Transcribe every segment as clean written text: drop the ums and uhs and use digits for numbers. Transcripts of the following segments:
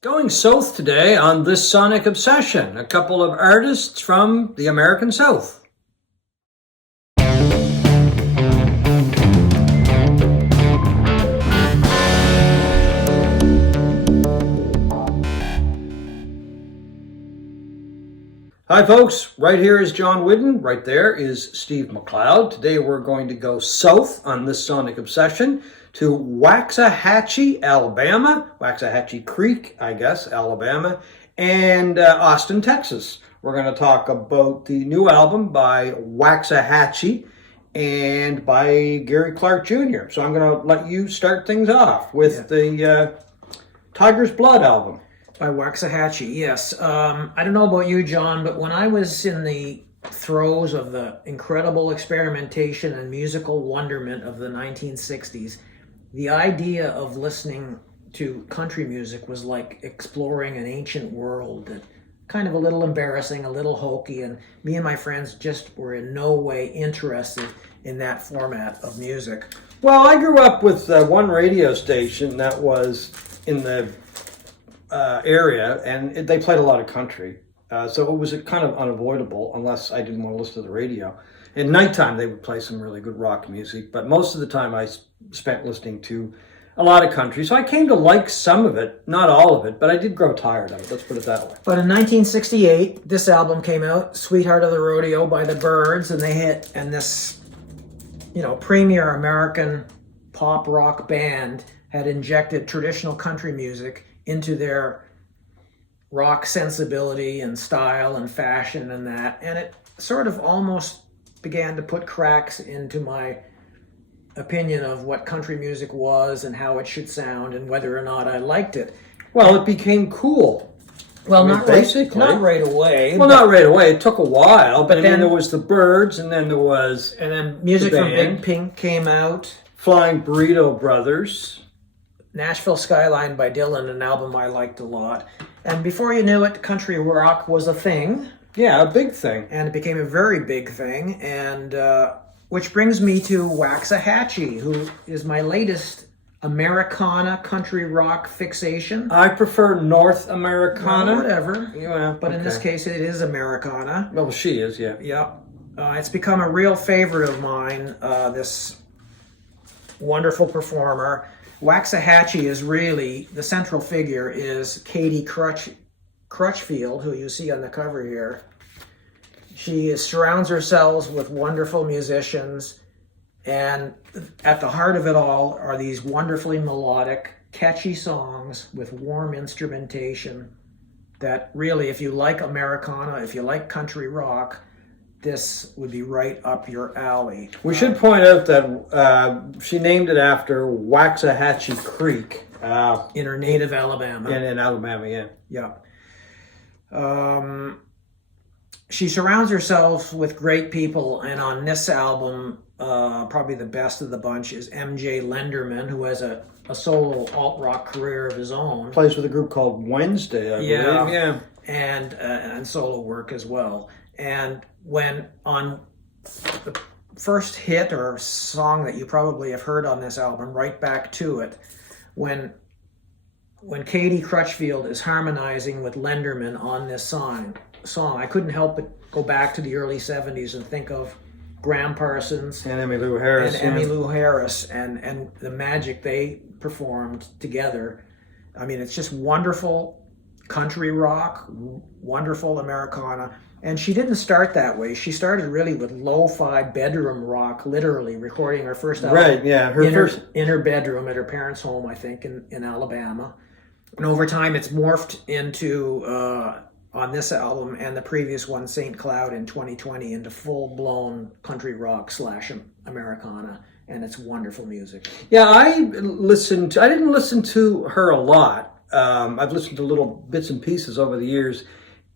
Going south today on this Sonic Obsession, a couple of artists from the American South. Hi folks, right here is John Whidden, right there is Steve McLeod. Today we're going to go south on this Sonic Obsession to Waxahatchee, Alabama, Waxahatchee Creek, I guess, Alabama, and Austin, Texas. We're going to talk about the new album by Waxahatchee and by Gary Clark Jr. So I'm going to let you start things off with the Tiger's Blood album. By Waxahatchee, yes. I don't know about you, John, but when I was in the throes of the incredible experimentation and musical wonderment of the 1960s, the idea of listening to country music was like exploring an ancient world, kind of a little embarrassing, a little hokey, and me and my friends just were in no way interested in that format of music. Well, I grew up with one radio station that was in the area, and they played a lot of country, so it was kind of unavoidable unless I didn't want to listen to the radio. At nighttime they would play some really good rock music, but most of the time I spent listening to a lot of country, so I came to like some of it, not all of it, but I did grow tired of it, let's put it that way. But in 1968 this album came out, Sweetheart of the Rodeo by the Byrds, and they hit, and this premier American pop rock band had injected traditional country music into their rock sensibility and style and fashion and that. And it sort of almost began to put cracks into my opinion of what country music was and how it should sound and whether or not I liked it. Well, it became cool. Well, not right away. Well, not right away. It took a while, but then there was the Byrds, and then there was music from Big Pink came out. Flying Burrito Brothers. Nashville Skyline by Dylan, an album I liked a lot. And before you knew it, country rock was a thing. Yeah, a big thing. And it became a very big thing. And which brings me to Waxahatchee, who is my latest Americana country rock fixation. I prefer North Americana. Well, whatever. Yeah, but in this case, it is Americana. Well, she is, yeah. Yeah. It's become a real favorite of mine, this wonderful performer. Waxahatchee is really, the central figure is Katie Crutchfield, who you see on the cover here. She surrounds herself with wonderful musicians, and at the heart of it all are these wonderfully melodic, catchy songs with warm instrumentation that really, if you like Americana, if you like country rock, this would be right up your alley. We should point out that she named it after Waxahatchee Creek. In her native Alabama. In Alabama, yeah. Yeah. She surrounds herself with great people, and on this album, probably the best of the bunch is MJ Lenderman, who has a solo alt-rock career of his own. Plays with a group called Wednesday, I believe. Yeah. And solo work as well. And when on the first hit or song that you probably have heard on this album, Right Back to It, when Katie Crutchfield is harmonizing with Lenderman on this song, I couldn't help but go back to the early 70s and think of Graham Parsons and Emmylou Harris. Emmylou Harris and the magic they performed together. I mean, it's just wonderful country rock, wonderful Americana. And she didn't start that way. She started really with lo-fi bedroom rock, literally recording her first album. Right, yeah. In her bedroom at her parents' home, I think, in Alabama. And over time, it's morphed into, on this album and the previous one, St. Cloud in 2020, into full-blown country rock / Americana. And it's wonderful music. Yeah, I didn't listen to her a lot. I've listened to little bits and pieces over the years.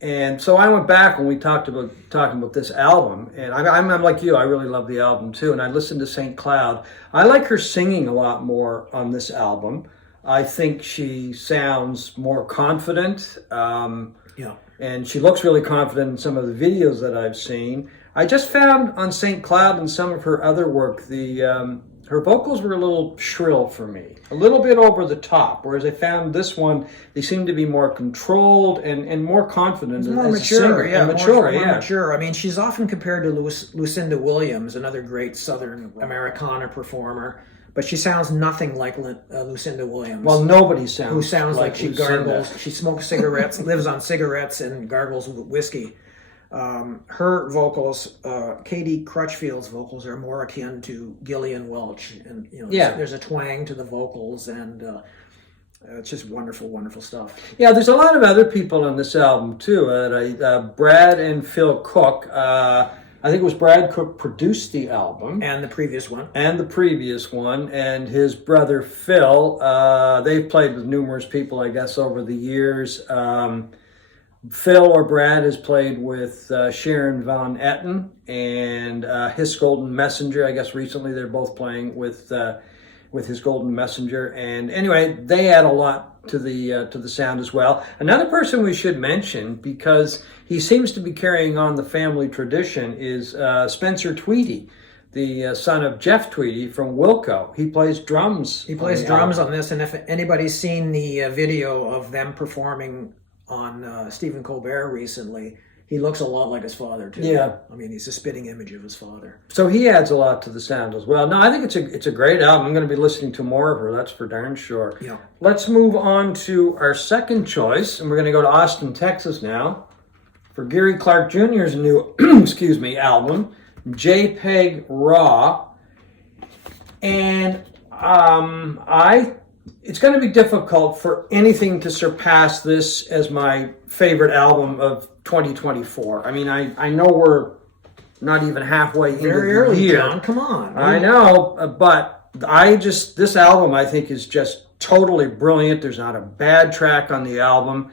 And so I went back when we talking about this album, and I'm like you, I really love the album too, and I listened to St. Cloud. I like her singing a lot more on this album. I think she sounds more confident, and she looks really confident in some of the videos that I've seen. I just found on St. Cloud and some of her other work, her vocals were a little shrill for me, a little bit over the top, whereas I found this one, they seem to be more controlled and more confident more as mature, a singer. yeah, more more mature. I mean, she's often compared to Lucinda Williams, another great Southern Americana performer, but she sounds nothing like Lucinda Williams. Well, nobody sounds who sounds like she Lucinda. gargles, she smokes cigarettes, lives on cigarettes, and gargles whiskey. Her vocals, Katie Crutchfield's vocals, are more akin to Gillian Welch, and there's a twang to the vocals, and it's just wonderful, wonderful stuff. Yeah, there's a lot of other people on this album too. Brad and Phil Cook. I think it was Brad Cook produced the album, And the previous one, and his brother Phil. They've played with numerous people, I guess, over the years. Phil or Brad has played with Sharon Van Etten and His Golden Messenger. I guess recently they're both playing with His Golden Messenger. And anyway, they add a lot to the sound as well. Another person we should mention, because he seems to be carrying on the family tradition, is Spencer Tweedy, the son of Jeff Tweedy from Wilco. He plays drums. He plays drums on this, and if anybody's seen the video of them performing on Stephen Colbert recently, he looks a lot like his father too. Yeah, I mean, he's a spitting image of his father. So he adds a lot to the sound as well. No, I think it's a great album. I'm going to be listening to more of her. That's for darn sure. Yeah. Let's move on to our second choice, and we're going to go to Austin, Texas now, for Gary Clark Jr.'s new album, JPEG Raw, and it's going to be difficult for anything to surpass this as my favorite album of 2024. I mean, I know we're not even halfway into the year. John, come on. I know, but this album I think is just totally brilliant. There's not a bad track on the album.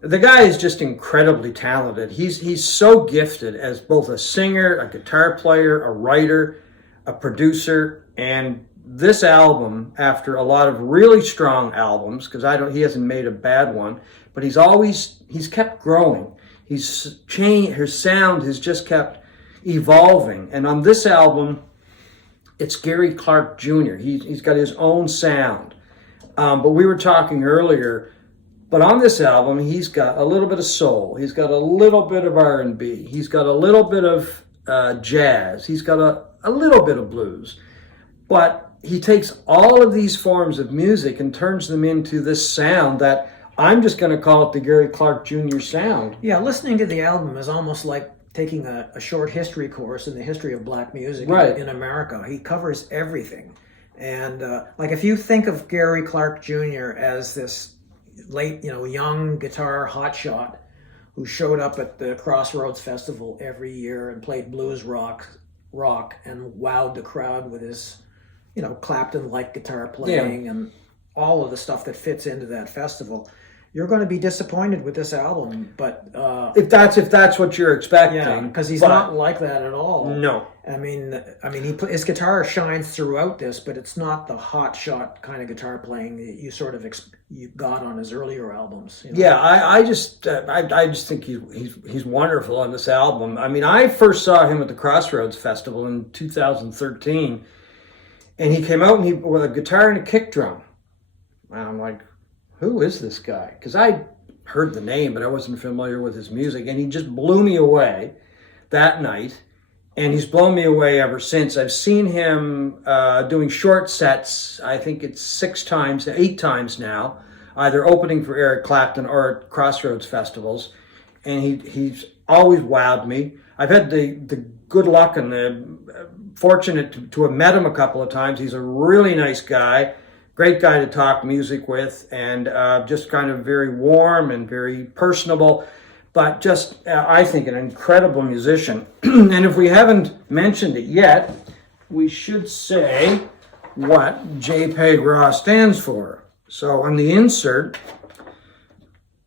The guy is just incredibly talented. He's so gifted as both a singer, a guitar player, a writer, a producer, and this album, after a lot of really strong albums, because he hasn't made a bad one, but he's kept growing. He's changed. His sound has just kept evolving. And on this album, it's Gary Clark Jr. He's got his own sound. But we were talking earlier, but on this album, he's got a little bit of soul. He's got a little bit of R&B. He's got a little bit of jazz. He's got a little bit of blues. But he takes all of these forms of music and turns them into this sound that I'm just going to call it the Gary Clark Jr. sound. Yeah, listening to the album is almost like taking a short history course in the history of black music in America. He covers everything. And like if you think of Gary Clark Jr. as this late, young guitar hotshot who showed up at the Crossroads Festival every year and played blues rock and wowed the crowd with his Clapton-like guitar playing and all of the stuff that fits into that festival, you're going to be disappointed with this album. But if that's what you're expecting, because he's not like that at all. No, I mean, his guitar shines throughout this, but it's not the hot shot kind of guitar playing that you sort of you got on his earlier albums. Yeah, I just think he's wonderful on this album. I mean, I first saw him at the Crossroads Festival in 2013. And he came out with a guitar and a kick drum. And I'm like, who is this guy? Because I heard the name, but I wasn't familiar with his music. And he just blew me away that night. And he's blown me away ever since. I've seen him doing short sets, I think it's 8 times now, either opening for Eric Clapton or at Crossroads festivals. And he's always wowed me. I've had the good luck and the fortunate to have met him a couple of times. He's a really nice guy, great guy to talk music with, and just kind of very warm and very personable, but just, I think, an incredible musician. And if we haven't mentioned it yet, we should say what JPEG Raw stands for. So on the insert,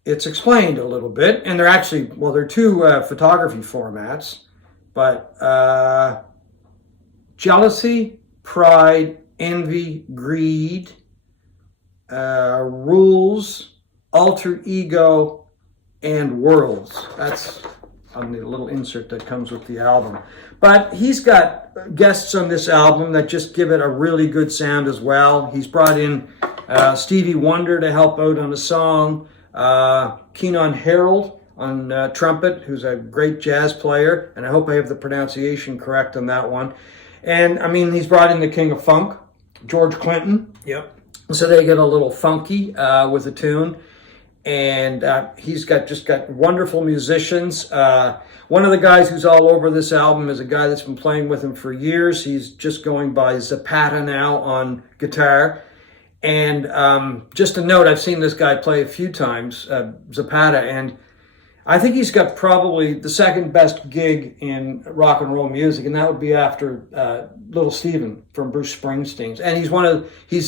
it's explained a little bit, and they're two photography formats, but jealousy, pride, envy, greed, rules, alter ego, and worlds. That's on the little insert that comes with the album. But he's got guests on this album that just give it a really good sound as well. He's brought in Stevie Wonder to help out on a song, Keenan Harold on trumpet, who's a great jazz player, and I hope I have the pronunciation correct on that one. And I mean, he's brought in the King of Funk, George Clinton. Yep. So they get a little funky with the tune. And he's just got wonderful musicians. One of the guys who's all over this album is a guy that's been playing with him for years. He's just going by Zapata now on guitar. And just a note, I've seen this guy play a few times, Zapata, and I think he's got probably the second best gig in rock and roll music, and that would be after Little Steven from Bruce Springsteen's. And he's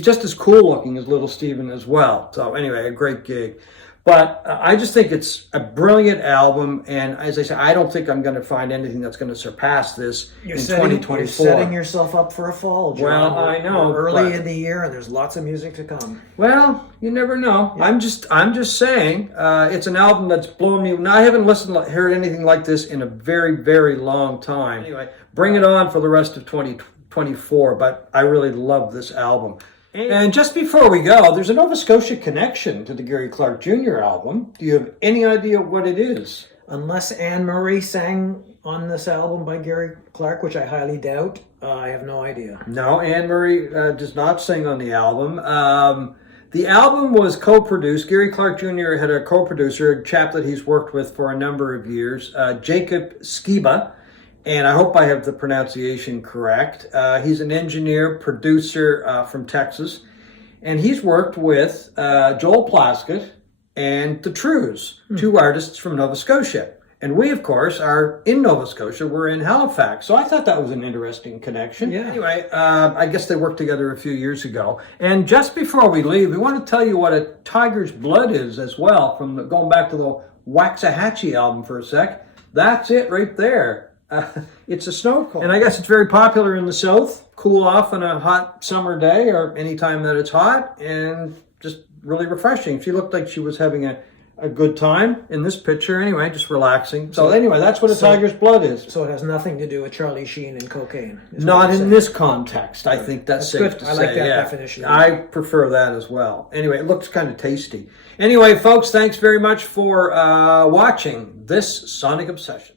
just as cool looking as Little Steven as well. So anyway, a great gig. But I just think it's a brilliant album, and as I said, I don't think I'm going to find anything that's going to surpass this in 2024. You're setting yourself up for a fall, John. Well, I know. We're early in the year, and there's lots of music to come. Well, you never know. Yeah. I'm just saying, it's an album that's blown me. Now, I haven't heard anything like this in a very, very long time. Anyway, bring it on for the rest of 2024, but I really love this album. And just before we go, there's a Nova Scotia connection to the Gary Clark Jr. album. Do you have any idea what it is? Unless Anne Murray sang on this album by Gary Clark, which I highly doubt, I have no idea. No, Anne Murray does not sing on the album. The album was co-produced. Gary Clark Jr. had a co-producer, a chap that he's worked with for a number of years, Jacob Skiba. And I hope I have the pronunciation correct. He's an engineer, producer from Texas. And he's worked with Joel Plaskett and the Trews, two artists from Nova Scotia. And we, of course, are in Nova Scotia. We're in Halifax. So I thought that was an interesting connection. Yeah. Anyway, I guess they worked together a few years ago. And just before we leave, we want to tell you what a tiger's blood is as well, from going back to the Waxahatchee album for a sec. That's it right there. It's a snow cone. And I guess it's very popular in the South. Cool off on a hot summer day or any time that it's hot, and just really refreshing. She looked like she was having a good time in this picture anyway, just relaxing. So anyway, that's what a tiger's blood is. So it has nothing to do with Charlie Sheen and cocaine. Not in this context. I think that's safe good. to I say. like that definition. I prefer that as well. Anyway, it looks kind of tasty. Anyway, folks, thanks very much for watching this Sonic Obsession.